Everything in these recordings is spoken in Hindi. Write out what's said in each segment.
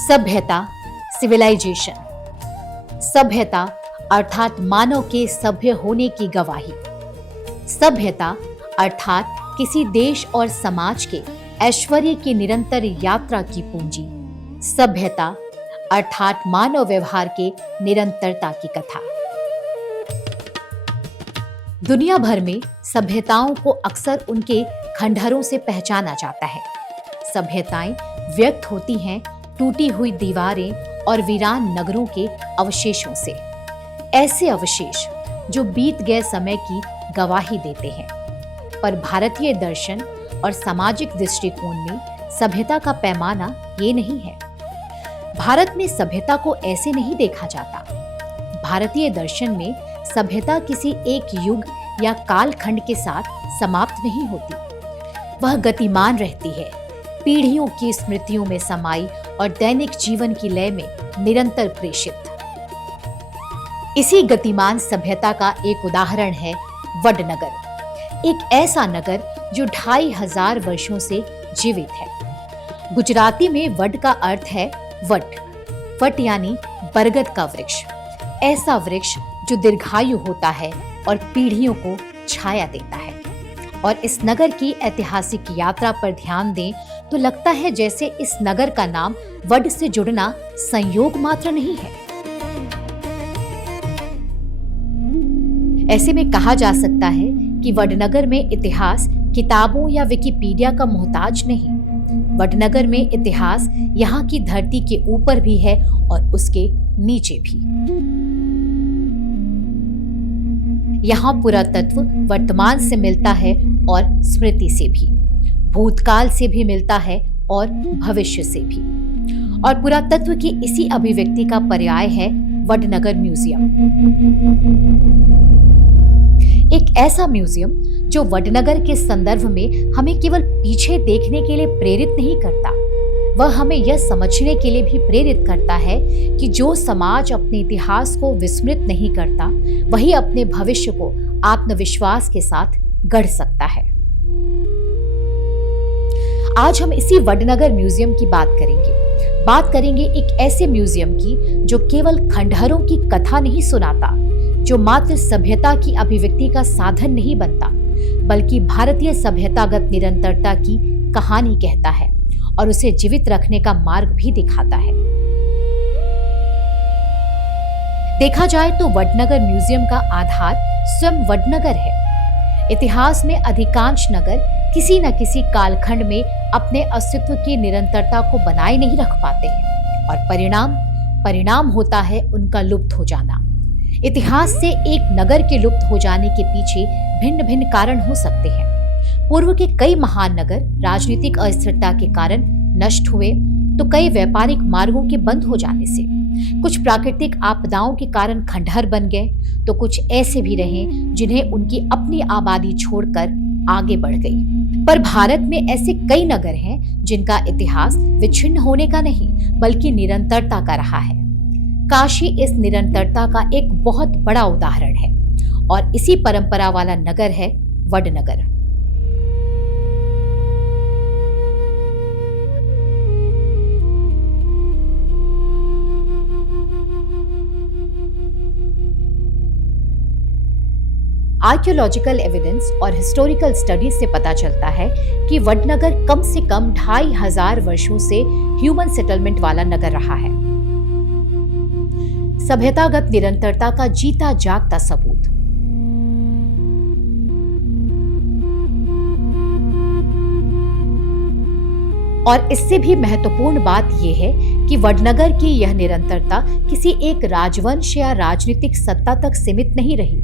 सभ्यता, सिविलाइजेशन। सभ्यता अर्थात मानव के सभ्य होने की गवाही। सभ्यता अर्थात किसी देश और समाज के ऐश्वर्य की निरंतर यात्रा की पूंजी। सभ्यता अर्थात मानव व्यवहार के निरंतरता की कथा। दुनिया भर में सभ्यताओं को अक्सर उनके खंडहरों से पहचाना जाता है। सभ्यताएं व्यक्त होती हैं टूटी हुई दीवारें और वीरान नगरों के अवशेषों से। ऐसे अवशेष जो बीत गए समय की गवाही देते हैं। पर भारतीय दर्शन और सामाजिक दृष्टिकोण में सभ्यता का पैमाना ये नहीं है। भारत में सभ्यता को ऐसे नहीं देखा जाता। भारतीय दर्शन में सभ्यता किसी एक युग या कालखंड के साथ समाप्त नहीं होती। वह गतिमान रहती है, पीढ़ियों की स्मृतियों में समाई और दैनिक जीवन की लय में निरंतर प्रेषित। इसी गतिमान सभ्यता का एक उदाहरण है वडनगर, एक ऐसा नगर जो 2500 वर्षों से जीवित है। गुजराती में वड का अर्थ है वट। वट यानी बरगद का वृक्ष, ऐसा वृक्ष जो दीर्घायु होता है और पीढ़ियों को छाया देता है। और इस नगर की ऐतिहासिक यात्रा पर ध्यान दें तो लगता है जैसे इस नगर का नाम वड से जुड़ना संयोग मात्र नहीं है। ऐसे में कहा जा सकता है कि वडनगर में इतिहास किताबों या विकिपीडिया का मोहताज नहीं। वडनगर में इतिहास यहाँ की धरती के ऊपर भी है और उसके नीचे भी। यहाँ पुरातत्व वर्तमान से मिलता है और स्मृति से भी, भूतकाल से भी मिलता है और भविष्य से भी। और पुरातत्व की इसी अभिव्यक्ति का पर्याय है वडनगर म्यूजियम। एक ऐसा म्यूजियम जो वडनगर के संदर्भ में हमें केवल पीछे देखने के लिए प्रेरित नहीं करता, वह हमें यह समझने के लिए भी प्रेरित करता है कि जो समाज अपने इतिहास को विस्मृत नहीं करता, वही अपने भविष्य को आत्मविश्वास के साथ गढ़ सकता है। आज हम इसी वडनगर म्यूजियम की बात करेंगे एक ऐसे म्यूजियम की जो केवल खंडहरों की कथा नहीं सुनाता, जो मात्र सभ्यता की अभिव्यक्ति का साधन नहीं बनता, बल्कि भारतीय सभ्यतागत निरंतरता की कहानी कहता है और उसे जीवित रखने का मार्ग भी दिखाता है। देखा जाए तो वडनगर म्यूजियम का आधार स्वयं वडनगर है। इतिहास में अधिकांश नगर किसी न किसी कालखंड में अपने अस्तित्व की निरंतरता को बनाए नहीं रख पाते हैं और परिणाम होता है उनका लुप्त हो जाना। इतिहास से एक नगर के लुप्त हो जाने के पीछे भिन्न भिन्न कारण हो सकते हैं। पूर्व के कई महान नगर राजनीतिक अस्थिरता के कारण नष्ट हुए, तो कई व्यापारिक मार्गों के बंद हो जाने से, कुछ प्राकृतिक आपदाओं के कारण खंडहर बन गए, तो कुछ ऐसे भी रहे जिन्हें उनकी अपनी आबादी छोड़कर आगे बढ़ गई। पर भारत में ऐसे कई नगर हैं जिनका इतिहास विच्छिन्न होने का नहीं बल्कि निरंतरता का रहा है। काशी इस निरंतरता का एक बहुत बड़ा उदाहरण है और इसी परंपरा वाला नगर है वडनगर। आर्कियोलॉजिकल एविडेंस और हिस्टोरिकल स्टडीज से पता चलता है कि वडनगर कम से कम 2500 वर्षों से ह्यूमन सेटलमेंट वाला नगर रहा है। सभ्यतागत निरंतरता का जीता जागता सबूत। और इससे भी महत्वपूर्ण बात यह है कि वडनगर की यह निरंतरता किसी एक राजवंश या राजनीतिक सत्ता तक सीमित नहीं रही।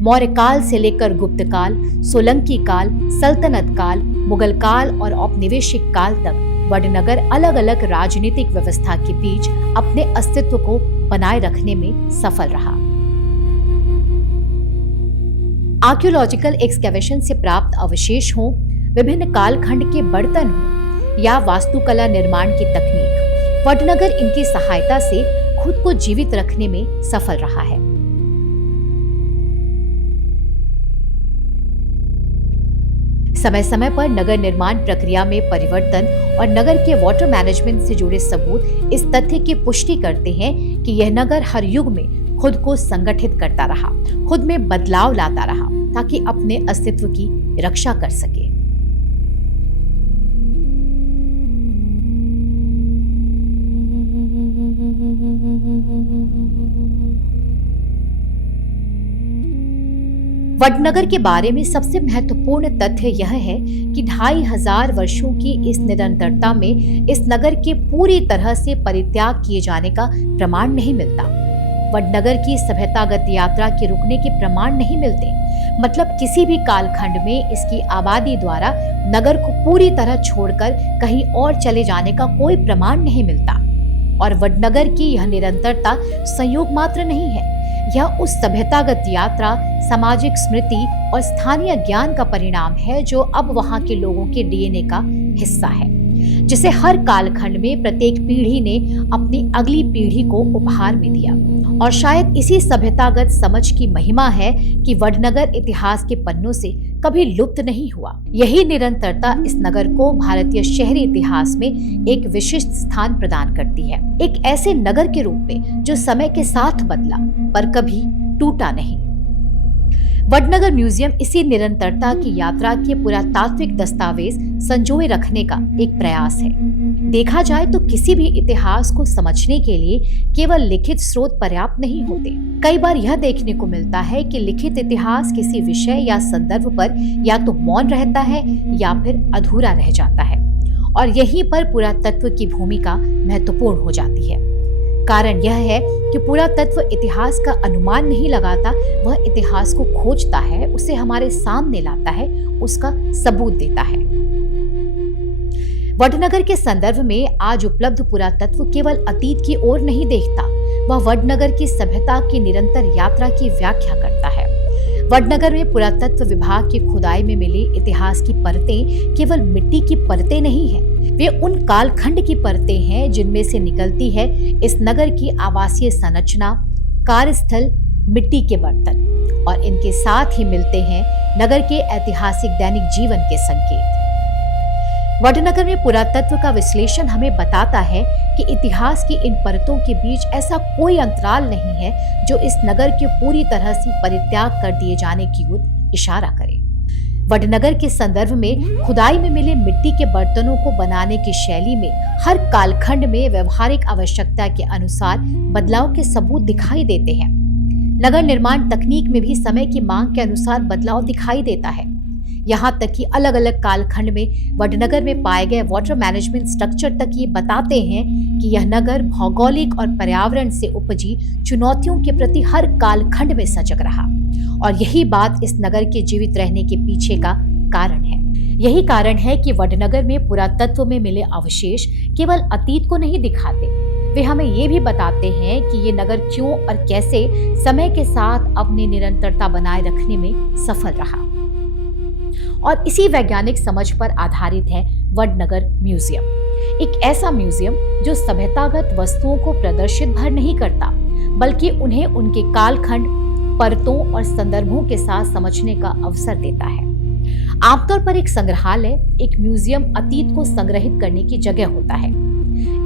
मौर्य काल से लेकर गुप्त काल, सोलंकी काल, सल्तनत काल, मुगल काल और औपनिवेशिक काल तक वडनगर अलग अलग राजनीतिक व्यवस्था के बीच अपने अस्तित्व को बनाए रखने में सफल रहा। आर्कियोलॉजिकल एक्सकैवेशन से प्राप्त अवशेष हों, विभिन्न कालखंड के बर्तन हों या वास्तुकला निर्माण की तकनीक, वडनगर इनकी सहायता से खुद को जीवित रखने में सफल रहा है। समय समय पर नगर निर्माण प्रक्रिया में परिवर्तन और नगर के वाटर मैनेजमेंट से जुड़े सबूत इस तथ्य की पुष्टि करते हैं कि यह नगर हर युग में खुद को संगठित करता रहा, खुद में बदलाव लाता रहा ताकि अपने अस्तित्व की रक्षा कर सके। वडनगर के बारे में सबसे महत्वपूर्ण तथ्य यह है कि 2500 वर्षों की इस निरंतरता में इस नगर के पूरी तरह से परित्याग किए जाने का प्रमाण नहीं मिलता। वडनगर की सभ्यतागत यात्रा के रुकने के प्रमाण नहीं मिलते। मतलब किसी भी कालखंड में इसकी आबादी द्वारा नगर को पूरी तरह छोड़कर कहीं और चले जाने का कोई प्रमाण नहीं मिलता। और वडनगर की यह निरंतरता संयोग मात्र नहीं है, यह उस सभ्यतागत यात्रा, सामाजिक स्मृति और स्थानीय ज्ञान का परिणाम है जो अब वहां के लोगों के डीएनए का हिस्सा है, जिसे हर कालखंड में प्रत्येक पीढ़ी ने अपनी अगली पीढ़ी को उपहार में दिया। और शायद इसी सभ्यतागत समझ की महिमा है कि वडनगर इतिहास के पन्नों से कभी लुप्त नहीं हुआ। यही निरंतरता इस नगर को भारतीय शहरी इतिहास में एक विशिष्ट स्थान प्रदान करती है, एक ऐसे नगर के रूप में जो समय के साथ बदला पर कभी टूटा नहीं। वडनगर म्यूजियम इसी निरंतरता की यात्रा के पुरातात्विक दस्तावेज संजोए रखने का एक प्रयास है। देखा जाए तो किसी भी इतिहास को समझने के लिए केवल लिखित स्रोत पर्याप्त नहीं होते। कई बार यह देखने को मिलता है कि लिखित इतिहास किसी विषय या संदर्भ पर या तो मौन रहता है या फिर अधूरा रह जाता है, और यहीं पर पुरातत्व की भूमिका महत्वपूर्ण हो जाती है। कारण यह है कि पुरातत्व इतिहास का अनुमान नहीं लगाता, वह इतिहास को खोजता है, उसे हमारे सामने लाता है, उसका सबूत देता है। वडनगर के संदर्भ में आज उपलब्ध पुरातत्व केवल अतीत की ओर नहीं देखता, वह वडनगर की सभ्यता की निरंतर यात्रा की व्याख्या करता है। वडनगर में पुरातत्व विभाग की खुदाई में मिली इतिहास की परतें केवल मिट्टी की परतें नहीं हैं, वे उन कालखंड की परतें हैं जिनमें से निकलती है इस नगर की आवासीय संरचना, कार्यस्थल, मिट्टी के बर्तन, और इनके साथ ही मिलते हैं नगर के ऐतिहासिक दैनिक जीवन के संकेत। वडनगर में पुरातत्व का विश्लेषण हमें बताता है कि इतिहास की इन परतों के बीच ऐसा कोई अंतराल नहीं है जो इस नगर के पूरी तरह से परित्याग कर दिए जाने की ओर इशारा करे। वडनगर के संदर्भ में खुदाई में मिले मिट्टी के बर्तनों को बनाने की शैली में हर कालखंड में व्यवहारिक आवश्यकता के अनुसार बदलाव के सबूत दिखाई देते हैं। नगर निर्माण तकनीक में भी समय की मांग के अनुसार बदलाव दिखाई देता है। यहाँ तक कि अलग अलग कालखंड में वडनगर में पाए गए वाटर मैनेजमेंट स्ट्रक्चर तक ये बताते हैं कि यह नगर भौगोलिक और पर्यावरण से उपजी चुनौतियों के प्रति हर कालखंड में सजग रहा, और यही बात इस नगर के जीवित रहने के पीछे का कारण है। यही कारण है कि वडनगर में पुरातत्व में मिले अवशेष केवल अतीत को नहीं दिखाते, वे हमें ये भी बताते हैं कि ये नगर क्यों और कैसे समय के साथ अपनी निरंतरता बनाए रखने में सफल रहा। और इसी वैज्ञानिक समझ पर आधारित है वडनगर म्यूजियम, एक ऐसा म्यूजियम जो सभ्यतागत वस्तुओं को प्रदर्शित भर नहीं करता, बल्कि उन्हें उनके कालखंड, परतों और संदर्भों के साथ समझने का अवसर देता है। आमतौर पर एक संग्रहालय, एक म्यूजियम अतीत को संग्रहित करने की जगह होता है,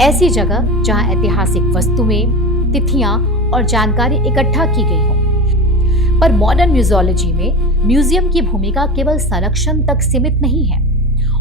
ऐसी जगह जहां ऐतिहासिक वस्तुएं, तिथियां और जानकारी इकट्ठा की गई हो। पर मॉडर्न म्यूजियोलॉजी में म्यूजियम की भूमिका केवल संरक्षण तक सीमित नहीं है,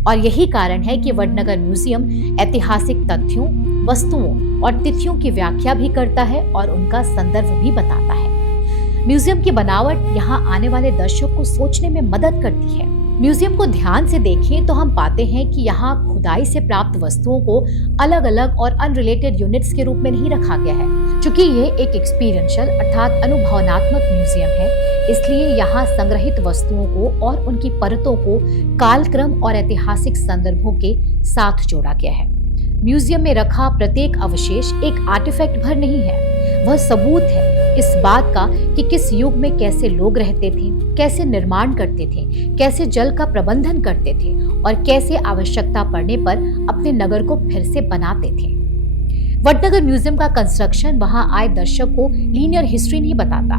और यही कारण है कि वडनगर म्यूजियम ऐतिहासिक तथ्यों, वस्तुओं और तिथियों की व्याख्या भी करता है और उनका संदर्भ भी बताता है। म्यूजियम की बनावट यहाँ आने वाले दर्शक को सोचने में मदद करती है। म्यूजियम को ध्यान से देखें तो हम पाते हैं कि यहाँ खुदाई से प्राप्त वस्तुओं को अलग अलग और अनरिलेटेड यूनिट्स के रूप में नहीं रखा गया है। चूंकि ये एक एक्सपीरियंशियल अर्थात अनुभवनात्मक म्यूजियम है, इसलिए यहाँ संग्रहित वस्तुओं को और उनकी परतों को कालक्रम और ऐतिहासिक संदर्भों के साथ जोड़ा गया है। म्यूजियम में रखा प्रत्येक अवशेष एक आर्टिफैक्ट भर नहीं है, वह सबूत है इस बात का कि किस युग में कैसे लोग रहते थे, कैसे निर्माण करते थे, कैसे जल का प्रबंधन करते थे और कैसे आवश्यकता पड़ने पर अपने नगर को फिर से बनाते थे। वडनगर म्यूजियम का कंस्ट्रक्शन वहां आए दर्शक को लीनियर हिस्ट्री नहीं बताता,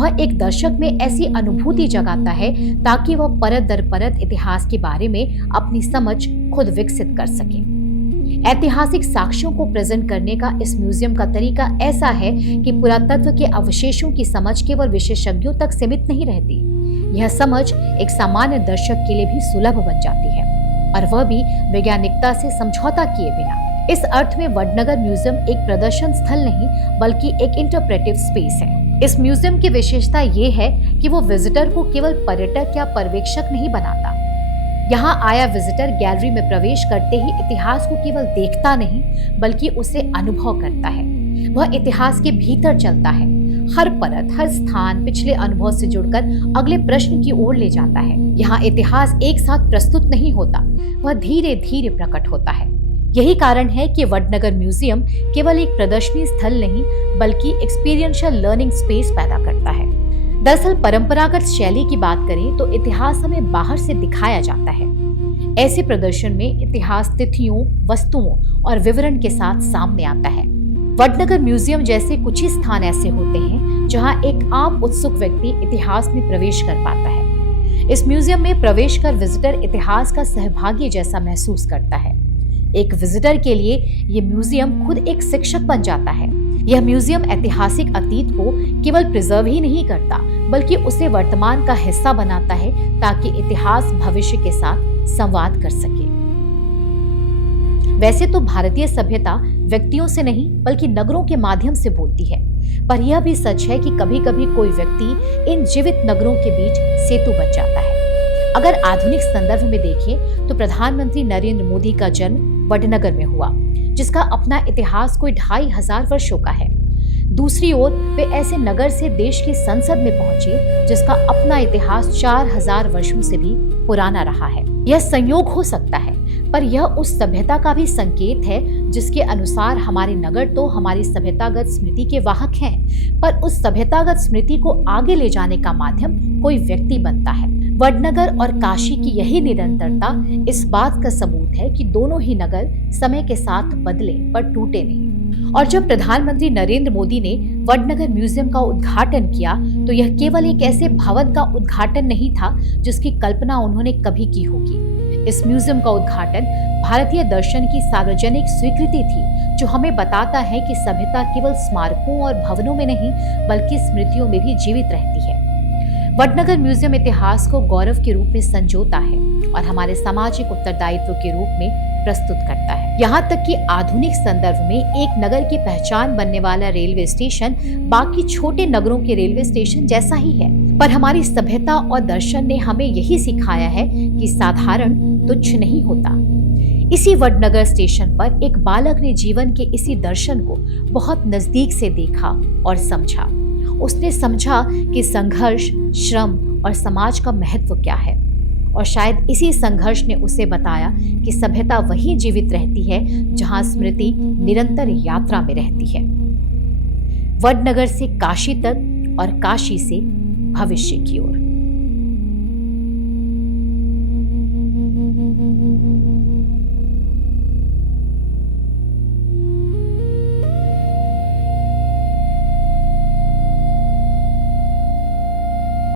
वह एक दर्शक में ऐसी अनुभूति जगाता है ताकि वह परत दर परत इतिहास के बारे में अपनी समझ खुद विकसित कर सके। ऐतिहासिक साक्ष्यों को प्रेजेंट करने का इस म्यूजियम का तरीका ऐसा है कि पुरातत्व के अवशेषों की समझ केवल विशेषज्ञों तक सीमित नहीं रहती। यह समझ एक सामान्य दर्शक के लिए भी सुलभ बन जाती है, और वह भी वैज्ञानिकता से समझौता किए बिना। इस अर्थ में वडनगर म्यूजियम एक प्रदर्शन स्थल नहीं बल्कि एक इंटरप्रेटिव स्पेस है। इस म्यूजियम की विशेषता ये है कि वो विजिटर को केवल पर्यटक या पर्यवेक्षक नहीं बनाता। यहाँ आया विजिटर गैलरी में प्रवेश करते ही इतिहास को केवल देखता नहीं बल्कि उसे अनुभव करता है। वह इतिहास के भीतर चलता है, हर परत, हर स्थान पिछले अनुभव से जुड़कर अगले प्रश्न की ओर ले जाता है। यहाँ इतिहास एक साथ प्रस्तुत नहीं होता, वह धीरे धीरे प्रकट होता है। यही कारण है कि वडनगर म्यूजियम केवल एक प्रदर्शनी स्थल नहीं बल्कि एक्सपीरियंशियल लर्निंग स्पेस पैदा करता है। दरअसल परंपरागत शैली की बात करें तो इतिहास हमें बाहर से दिखाया जाता है। ऐसे प्रदर्शन में इतिहास तिथियों, वस्तुओं और विवरण के साथ सामने आता है। वडनगर म्यूजियम जैसे कुछ ही स्थान ऐसे होते हैं जहां एक आम उत्सुक व्यक्ति इतिहास में प्रवेश कर पाता है। इस म्यूजियम में प्रवेश कर विजिटर इतिहास का सहभागी जैसा महसूस करता है। एक विजिटर के लिए ये म्यूजियम खुद एक शिक्षक बन जाता है। यह म्यूजियम ऐतिहासिक अतीत को केवल प्रिजर्व ही नहीं करता बल्कि उसे वर्तमान का हिस्सा बनाता है ताकि इतिहास भविष्य के साथ संवाद कर सके। वैसे तो भारतीय सभ्यता व्यक्तियों से नहीं बल्कि नगरों के माध्यम से बोलती है, पर यह भी सच है कि कभी-कभी कोई व्यक्ति इन जीवित नगरों के बीच सेतु बन जाता है। अगर आधुनिक संदर्भ में देखें तो प्रधानमंत्री नरेंद्र मोदी का जन्म वडनगर में हुआ, जिसका अपना इतिहास कोई 2500 वर्षों का है। दूसरी ओर वे ऐसे नगर से देश की संसद में पहुंचे जिसका अपना इतिहास 4000 वर्षों से भी पुराना रहा है। यह संयोग हो सकता है, पर यह उस सभ्यता का भी संकेत है जिसके अनुसार हमारे नगर तो हमारी सभ्यतागत स्मृति के वाहक हैं, पर उस सभ्यतागत स्मृति को आगे ले जाने का माध्यम कोई व्यक्ति बनता है। वडनगर और काशी की यही निरंतरता इस बात का सबूत है कि दोनों ही नगर समय के साथ बदले पर टूटे नहीं। और जब प्रधानमंत्री नरेंद्र मोदी ने वडनगर म्यूजियम का उद्घाटन किया तो यह केवल एक ऐसे भवन का उद्घाटन नहीं था जिसकी कल्पना उन्होंने कभी की होगी। इस म्यूजियम का उद्घाटन भारतीय दर्शन की सार्वजनिक स्वीकृति थी, जो हमें बताता है कि सभ्यता केवल स्मारकों और भवनों में नहीं बल्कि स्मृतियों में भी जीवित रहती है। वडनगर म्यूजियम इतिहास को गौरव के रूप में संजोता है और हमारे सामाजिक उत्तरदायित्व के रूप में प्रस्तुत करता है। यहाँ तक कि आधुनिक संदर्भ में एक नगर की पहचान बनने वाला रेलवे स्टेशन बाकी छोटे नगरों के रेलवे स्टेशन जैसा ही है, पर हमारी सभ्यता और दर्शन ने हमें यही सिखाया है कि साधारण तुच्छ नहीं होता। इसी वडनगर स्टेशन पर एक बालक ने जीवन के इसी दर्शन को बहुत नजदीक से देखा और समझा। उसने समझा कि संघर्ष, श्रम और समाज का महत्व क्या है, और शायद इसी संघर्ष ने उसे बताया कि सभ्यता वहीं जीवित रहती है जहां स्मृति निरंतर यात्रा में रहती है। वडनगर से काशी तक और काशी से भविष्य की ओर।